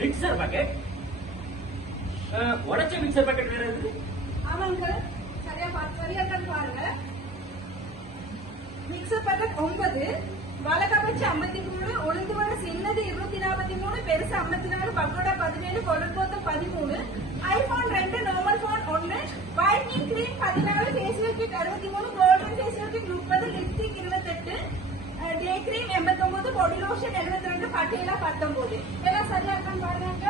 Mixer packet உடைச்ச mixer packet வேற இருக்கு. ஆமாங்க சரியா பாருங்க. மிக்சர் பாக்கெட் 9, வலகபட்சி 53, உளுந்து வடை சின்னது 243, பெருசு 54, பக்கோடா 17, கொழுக்கோத்தம் 13, iPhone 2, normal phone 1, whitening cream 14, facial kit 63, golden facial kit 30, lipstick 28, day cream 89, body lotion 72, பட்டியலா 19. எல்லாம் சரியா இருக்கான்னு பாருங்க.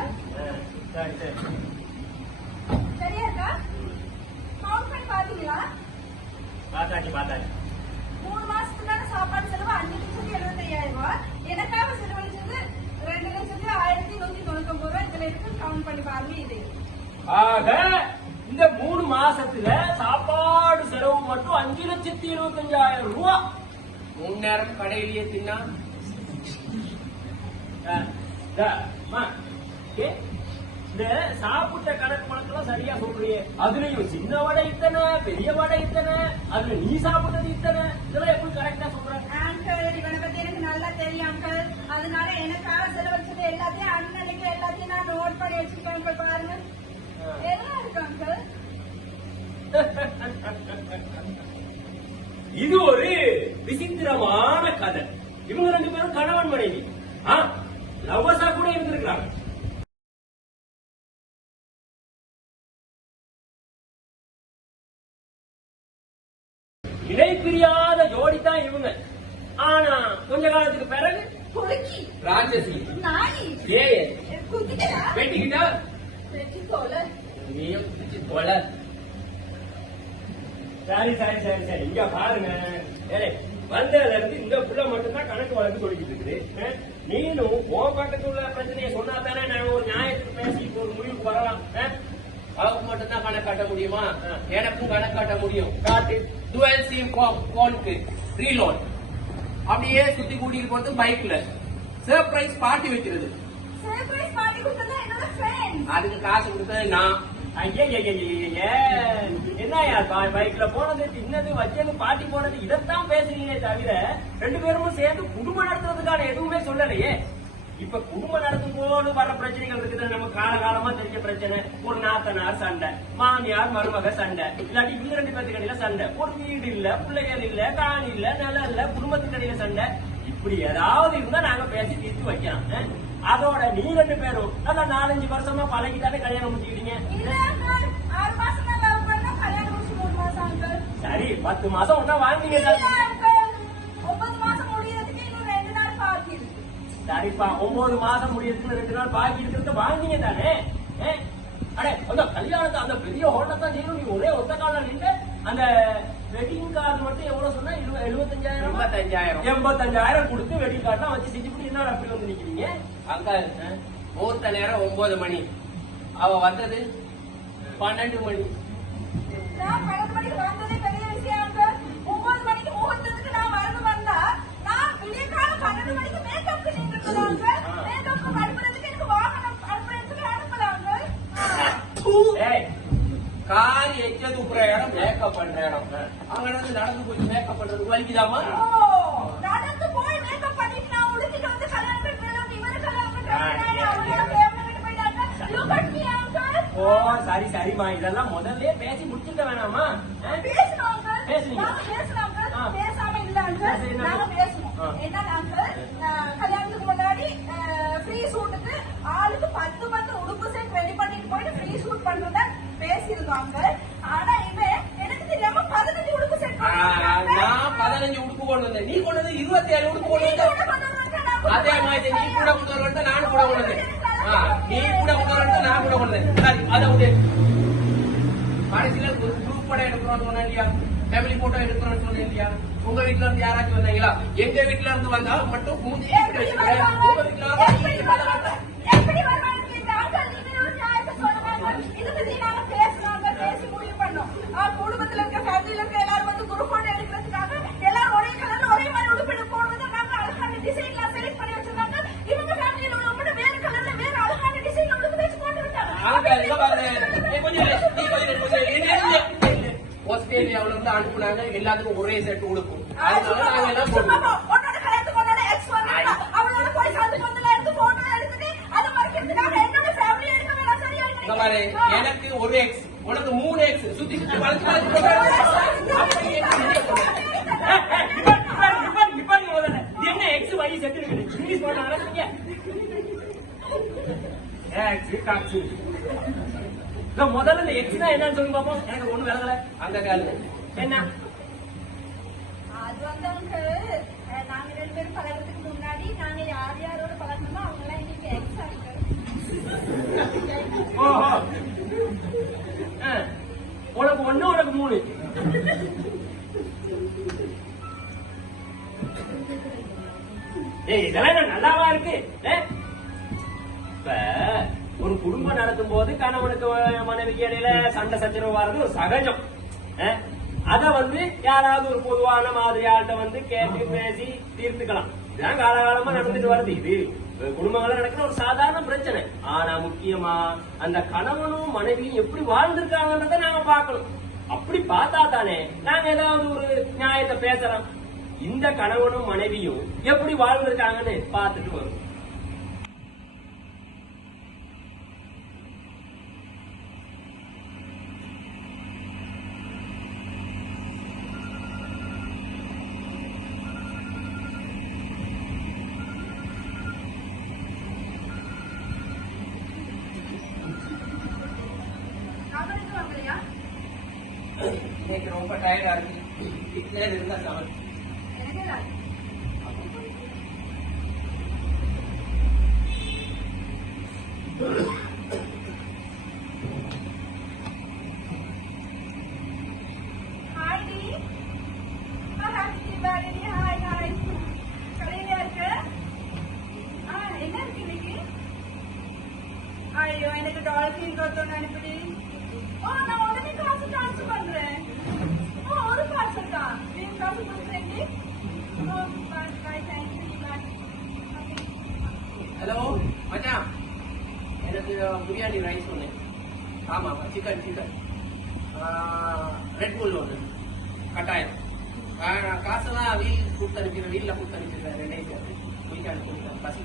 சரியா இருக்கா? கவுண்ட் பண்ணி பாத்தீங்களா? பார்த்தாச்சு. 3 மாசத்துக்கான சாப்பாடு செலவு 5,75,000 ரூபாய். எனக்காக செலவழிச்சது 2,0199 ரூபாய். இதுல இருக்கு, கவுண்ட் பண்ணி பாருங்க. இது ஆக இந்த 3 மாசத்துல சாப்பாடு செலவு மட்டும் 5,75,000 ரூபாய். 3 நேரம் கடையிலேயே தின்னா இந்த சாப்பிட்ட கணக்கு கணக்கெல்லாம் சரியா சொல்றியே. அதுலயும் சின்ன வடை இத்தனை, பெரிய வடை இத்தனை, அதுல நீ சாப்பிட்டது இத்தனை, இதெல்லாம் எப்படி கரெக்டா சொல்ற? ஆங்கிள், இவனை பத்தி எனக்கு நல்லா தெரியும் அங்கிள். அதனால எனக்காக செலவழிச்சது எல்லாத்தையும் அண்ணனுக்கு எல்லாத்தையும் நான் நோட் பண்ணி வச்சிருக்கேன் அங்கிள். பாருங்க எல்லாம் இருக்கு அங்கிள். இது ஒரு விசித்திரமான கதை. இவங்க 2 பேரும் கணவன் மனைவி, லவ்வர்ஸா கூட இருந்திருக்கிறாங்க. இணை பிரியாத ஜோடிதான் இவங்க. ஆனா கொஞ்ச காலத்துக்கு பிறகு பொறுக்கி ராட்சசி நாய் குத்திட்டா வெட்டிக்கிட்டா வெட்டி போல. நீயும் குச்சி போல. சரி இங்க பாருங்க. வந்ததுல இருந்து இந்த புள்ள மட்டும்தான் கணக்கு வழக்கு சொல்லிட்டு இருக்குது. நீனும் உன் பக்கத்துல பிரச்சனையை சொன்னா தானே நான் ஒரு நியாயத்துக்கு பேசி ஒரு முடிவுக்கு வரலாம். அவருக்கு மட்டும்தான் கணக்கு காட்ட முடியுமா? எனக்கும் கணக்கு காட்ட முடியும். காட்டு. டுவெல் சிம் போனுக்கு ரீலோட் அப்படியே சுத்தி கூட்டிட்டு போறது பைக்ல சர்ப்ரைஸ் பார்ட்டி வைக்கிறது. சர்ப்ரைஸ் பார்ட்டி கொடுத்தது என்னோட ஃப்ரெண்ட். அதுக்கு காசு கொடுத்தது நான். என்னையா பைக்ல போனது, தின்னது, வச்சது, பாட்டி போனது இதைத்தான் பேசுறீங்களே தவிர 2 பேரும் சேர்ந்து குடும்பம் நடத்துறதுக்கான எதுவுமே சொல்லலையே. இப்ப குடும்பம் நடத்தும் போது வர பிரச்சனைகள் இருக்குது. நம்ம காலகாலமா தெரிஞ்ச பிரச்சனை. ஒரு நாத்தனார் சண்டை, மாமியார் மருமக சண்டை, இல்லாட்டி இவங்க 2 பேருக்கு இடையில சண்டை, ஒரு வீடு இல்ல, பிள்ளைகள் இல்ல, காணி இல்ல, நிலம் இல்ல, குடும்பத்துக்கு இடையில சண்டை. இப்படி ஏதாவது இருந்தா நாங்க பேசி தீர்த்து வைக்கலாம். அதோட நீ 2 பேரும் நல்லா 4-5 வருஷமா பழகிட்டாலே கல்யாணம் முடிச்சுக்கிட்டீங்க. 6 மாசம் தான் லவ் பண்ணா கல்யாணம் முடிச்சு 3 மாசம் அங்கிள். சரி 10 மாசம் ஒன்னா வாங்கினீங்க. 9 மாசம் முடியறதுக்கு இன்னும் 2 நாள் பாக்கி இருக்கு. சரிப்பா, 9 மாசம் முடியறதுக்கு 2 நாள் பாக்கி இருக்கிறத வாங்கினீங்க தானே? அடே அந்த கல்யாணத்தை அந்த பெரிய ஹோட்டல் தான் செய்யணும். நீ ஒரே ஒத்த காலம் நின்று அந்த வெட்டிங் கார்டு மட்டும் எவ்வளவு சொன்னா 75,000 85,000 கொடுத்து வெட்டிங் கார்டுலாம் வச்சு செஞ்சு என்ன அப்படி வந்து நிக்கிறீங்க? அங்க முகூர்த்த நேரம் 9 மணி, அவ வந்தது 12 மணி. நான் 12 மணிக்கு வந்ததே பெரிய விஷயம் அங்கிள். 9 மணிக்கு முகூர்த்தத்துக்கு நான் வரணும் வந்தா நான் விடிய காலம் 12 மணிக்கு மேக்கப்க்கு நின்றுட்டேன் அங்கிள். மேக்கப்க்கு அனுப்புறதுக்கு எனக்கு வாகனம் அனுப்புறதுக்கு அனுப்பல அங்கிள். காரி எச்ச தூக்குற இடம் மேக்கப் பண்ற இடம். அங்க நடந்து போய் மேக்கப் பண்றதுக்கு வலிக்குதாமா? நடந்து போய் மேக்கப் பண்ணிட்டு நான் உடுத்திட்டு வந்து கல்யாணத்துக்கு மேல இவரு கல்யாணத்துக்கு அவங்களோட ஃபேமிலி போயிட்டாங்க. Look at me uncle. Oh சரிமா, இதெல்லாம் முதல்ல பேசி முடிச்சுக்க வேணாமா? பேசணும் அங்கிள். பேசுறீங்க? பேசணும் அங்கிள். பேசாம இல்ல அங்கிள். நாங்க பேசணும். என்ன அங்கிள், கல்யாணத்துக்கு முன்னாடி ஃப்ரீ ஷூட்டுக்கு ஆளுக்கு 10 உடுப்பு செட் ரெடி பண்ணிட்டு போயிட்டு ஃப்ரீ ஷூட் பண்றதா பேசியிருந்தாங்க. ஆனா இவன் எனக்கு தெரியாம 15 உடுப்பு செட் நான் 15 உடுப்பு கொண்டு வந்தேன். நீ கொண்டு வந்து 27 உடுப்பு கொண்டு வந்த. அதே மாதிரி நீ கூட கொண்டு வரவன்ட்டு நானும் கூட கொண்டு வந்தேன். நீ கூட கொண்டு வரவன்ட்டு நான் கூட கொண்டு வந்தேன். சரி அதை விட்டு கடைசியில குரூப் படம் எடுக்கிறோம்னு சொன்னேன் இல்லையா? ஃபேமிலி போட்டோ எடுக்கிறோம்னு சொன்னேன் இல்லையா? உங்க வீட்டுல இருந்து யாராச்சும் வந்தாங்களா? எங்க வீட்டுல இருந்து வந்தா மட்டும் மூஞ்சி வச்சுக்கிறேன். உங்க வீட்டுல எப்படி வருவாங்க கேட்டா நீங்க ஒரு நியாயத்தை சொல்லுவாங்க. இதை பத்தி நாங்க பேசணும், பேசி முடிவு பண்ணோம். குடும்பத்துல இருக்க ஃபேமிலியில இருக்க எல்லாரும் வந்து குரூப் போட்டோ எடுக்கிறதுக்காக எல்லாரும் ஒரே கலர்ல ஒரே மாதிரி உடுப்பு போடுறது நாங்க அழகான டிசைன்லாம் செலக்ட் பண்ணி வச்சிருக்காங்க. இவங்க ஃபேமிலியில உள்ளவங்க வேற கலர்ல வேற அழகான டிசைன்ல உடுப்பு வச்சு போட்டு விட்டாங்க. ஆஸ்திரேலியாவில இருந்து அனுப்புனாங்க. எல்லாத்துக்கும் ஒரே செட் உடுப்பு. அதனால நாங்க எல்லாம் போடுவோம். உன்னோட கல்யாணத்துக்கு உன்னோட எக்ஸ் வந்து அவளோட போய் சேர்ந்து எடுத்து போட்டோ எடுத்துட்டு அதை மறைக்கிறதுக்காக பாரு, எனக்கு ஒரு எக்ஸ், உனக்கு 3 எக்ஸ், சுத்தி சுத்தி வளைச்சு வளைச்சு போடுறாங்க. அப்படி என்ன எக்ஸ் வழி செட்டு இருக்குது இங்கிலீஷ் போட்டாங்க முதல்ல எக்ஸ் தான் என்னன்னு சொல்லி பார்ப்போம். எனக்கு ஒண்ணு விளங்கல. அந்த கால என்ன அது வந்து uncle, நாங்க 2 பேரும் பழகிறதுக்கு முன்னாடி நாங்க யார் யாரோட பழகணுமோ அவங்க எல்லாம் இன்னைக்கு எக்ஸ் ஆகிட்டாங்க. ஓஹோ உனக்கு 1 உனக்கு 3. ஏய் இதெல்லாம் என்ன நல்லாவா இருக்கு? இப்ப ஒரு குடும்பம் நடத்தும் போது கணவனுக்கு மனைவிக்கு இடையில சண்டை சச்சரவு வர்றது ஒரு சகஜம். அத வந்து யாராவது ஒரு பொதுவான மாதிரி ஆள்கிட்ட வந்து கேட்டு பேசி தீர்த்துக்கலாம். இதுதான் காலகாலமா நடந்துட்டு வருது. இது குடும்பங்கள நடக்கிற ஒரு சாதாரண பிரச்சனை. ஆனா முக்கியமா அந்த கணவனும் மனைவியும் எப்படி வாழ்ந்திருக்காங்கன்றத நாங்க பார்க்கணும். அப்படி பார்த்தா தானே நாங்க ஏதாவது ஒரு நியாயத்தை பேசலாம். இந்த கணவனும் மனைவியும் எப்படி வாழ்ந்திருக்காங்கன்னு பார்த்துட்டு வரும். அவருக்கு வாங்கலையா? இன்னைக்கு ரொம்ப டயர்டா இருக்கு. வீட்டுல இருந்தா சமைச்சு எனக்கு தான். ஹாய் டி. Happy birthday. Hi hi. கடையில இருக்கு. என்ன இருக்கு இன்னைக்கு? ஐயோ எனக்கு டால்ஃபின் கொத்தோன்னு அனுப்பிடி. நான் உடனே காசு ட்ரான்ஸ்ஃபர் பண்றேன். ஒரு பார்சல் தான். நீங்க காசு கொடுக்குறீங்க? Bye thank you. ஹலோ மச்சான், எனக்கு பிரியாணி ரைஸ் ஒன்று. ஆமா சிக்கன் ரெட் புல் ஒன்று கட்டாயம். காசெல்லாம் வீல் கொடுத்து அனுப்பிடுறேன். வீல்ல கொடுத்து அனுப்பிடுறேன். 2 குயிக்காக அனுப்பிடுறேன். பசி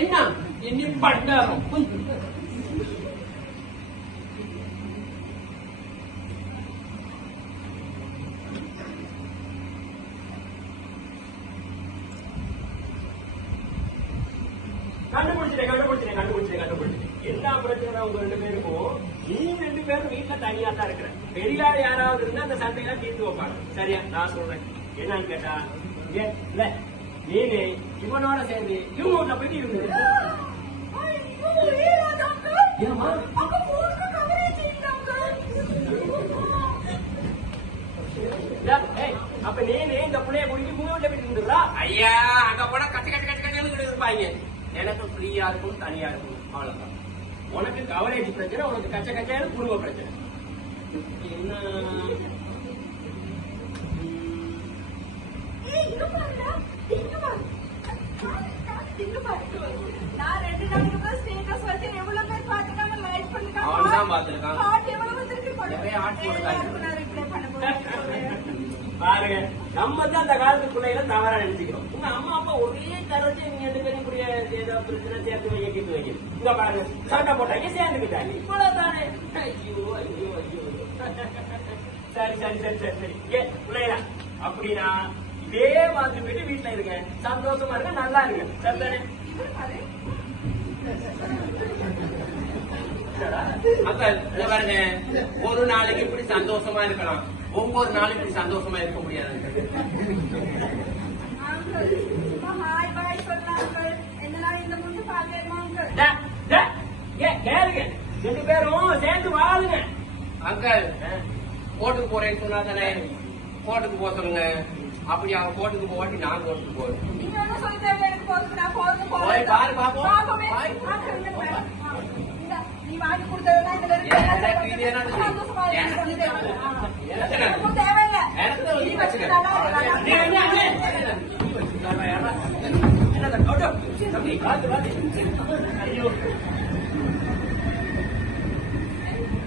என்ன என்ன பண்டாரம் கண்டுபிடிச்சிட்டேன். எல்லா பிரச்சனை உங்க 2 பேருக்கும். நீங்க 2 பேரும் வீட்டுல தனியா தான் இருக்கிற. வெளியால யாராவது இருந்தா அந்த சண்டையெல்லாம் தீர்த்து வைப்பாங்க. சரியா? நான் சொல்றேன் என்னன்னு கேட்டா, இல்ல நீங்க இவனோட சேர்ந்து இவங்க போயிட்டு இருந்தது. அப்ப நீனே இந்த பிள்ளைய குடிக்கு மூணு போயிட்டு இருந்துடா. ஐயா அங்க போனா கச்சு இருப்பாங்க. எனக்கு ஃப்ரீயா இருக்கும், தனியா இருக்கும். அவ்வளவுதான். உனக்கு கவரேஜ் பிரச்சனை, உனக்கு கச்சையான குடும்ப பிரச்சனை. என்ன நான் 2 நாளுக்கு ஸ்டேட்டஸ் வச்சு எவ்வளவு பேர் பாத்துட்டாங்க, லைக் பண்ணிட்டாங்க. அவன்தான் பாத்துருக்கான். ஹார்ட் எவ்வளவு வந்திருக்கு நிறைய ஹார்ட் போட்டுருக்காங்க. நான் ரிப்ளை பண்ண போறேன். பாருங்க, நம்ம தான் அந்த காலத்துக்குள்ள தவறா நினைச்சுக்கிறோம். உங்க அம்மா அப்பா ஒரே கருத்து நீங்க 2 பேரும் கூடிய ஏதோ பிரச்சனை சேர்த்து வைக்க கிட்டு வைக்க. இங்க பாருங்க, சண்டை போட்டாங்க சேர்ந்துக்கிட்டாங்க. இவ்வளவுதானே. ஐயோ ஐயோ ஐயோ. சரி பிள்ளையா, அப்படின்னா இதே மாதிரி போயிட்டு வீட்டுல இருங்க, சந்தோஷமா இருங்க, நல்லா இருங்க. சரிதானே? மக்கள் பாருங்க, ஒரு நாளைக்கு இப்படி சந்தோஷமா இருக்கலாம், ஒவ்வொரு நாளும் இப்படி சந்தோஷமா இருக்க முடியாது. ஹாய் பாய் சொல்லாங்க. என்ன இந்த முன்னு பாக்கேமா கேளுங்க, 2 பேரும் சேர்ந்து வாழுங்க. அங்கிள் கோர்ட்டுக்கு போறேன்னு சொன்னா தானே கோர்ட்டுக்கு போக சொல்லுங்க. அப்படி அவன் கோர்ட்டுக்கு போவாட்டி நான் கோர்ட்டுக்கு போவேன். நீங்க ஒண்ணும் சொல்லி தேவையில்லை, எனக்கு போதும், நான் போதும், போதும். போய் பாரு பாப்போம். பாப்போமே. போய். இந்தா, நீ வாங்கி கொடுத்ததெல்லாம் இதுல இருக்கு. எனக்கு இது என்னது? சந்தோஷமா இருக்கு, எனக்கு சொல்லி தேவையில்லை. எனக்கு எனக்கு தேவையில்லை. எனக்கு தான் நீ வச்சுட்டு நல்லா இருக்கு, நீ நல்லா என்ன, இருக்கு. என்னது, கௌதம், தம்பி, காத்து, காத்து. ஐயோ.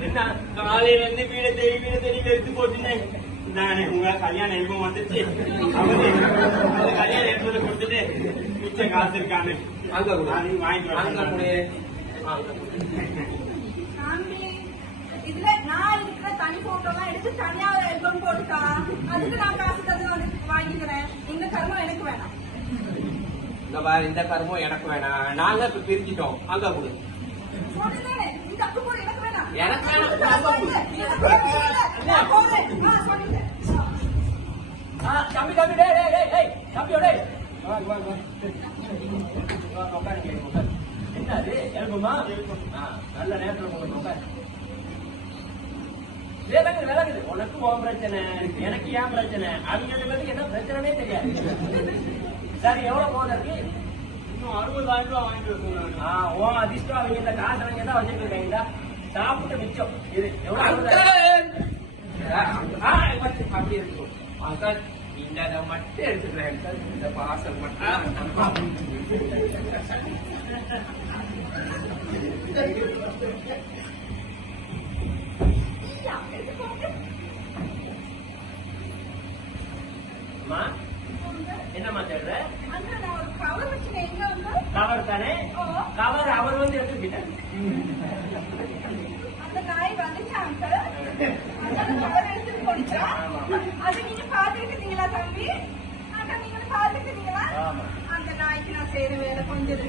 என்ன காலையில இருந்து வீட தேடி எடுத்து போட்டுனேன். நானே உங்க கல்யாண எப்போ வந்துச்சு, அவரு அந்த கல்யாண எடுத்து கொடுத்துட்டு மிச்ச காசு இருக்கான்னு அங்க கொடு. அதையும் வாங்கிட்டு அங்க வரேன். கொடு. அங்க கொடு. சாமி, இதுல நான் இருக்கிற தனி போட்டோ எல்லாம் எடுத்து தனியா ஒரு ஆல்பம் போட்டுக்கா. அதுக்கு நான் காசு தந்து உனக்கு வாங்கிக்கிறேன். இந்த கர்மம் எனக்கு வேணாம். இந்த பாரு, இந்த கருமம் எனக்கு வேணாம். நாங்க இப்ப பிரிஞ்சிட்டோம். அங்க கொடு. சொன்னேனே, இந்த அக்கு போடு எனக்கு வேணாம். எனக்கு வேணாம். எனக்கு வேணாம். நான் போறேன். சொல்லிட்டேன். தம்பி தம்பி டேய் டேய் டேய் டேய் தம்பியோ டேய் வா வா வா உட்காருங்க உட்காரு. என்னது எழுப்புமா? நல்ல நேரத்துல உங்களுக்கு உட்காரு. விலகுது விலகுது. உனக்கு உன் பிரச்சனை, எனக்கு ஏன் பிரச்சனை, அவங்க ரெண்டு பேருக்கு என்ன பிரச்சனைனே தெரியாது. சரி எவ்வளவு போகுது இருக்கு? இன்னும் 60,000 ரூபாய் வாங்கிட்டு வரணும். உன் அதிர்ஷ்டம் அவங்க இந்த காசு அவங்க தான் வச்சுட்டு இருக்காங்க. சாப்பிட்டு மிச்சம் இது எவ்வளவு? அப்படி இருக்கும். அதான் இந்த மட்டும் எடுத்துக்கிறேன். இந்த பாசல் மட்டும். அம்மா என்னம்மா தேடுற? அங்க நான் ஒரு கவர் வச்சுட்டேன். எங்க வந்து கவர் தானே? கவர் அவர் வந்து எடுத்துக்கிட்டார். அந்த நாய் வந்துச்சாங்க. அந்த கவர் எடுத்து போடுச்சா? அது நீங்க பாத்துக்கிட்டீங்களா தம்பி? அக்கா நீங்க பாத்துக்கிட்டீங்களா? ஆமா. அந்த நாய்க்கு நான் செய்யற வேலை கொஞ்சம்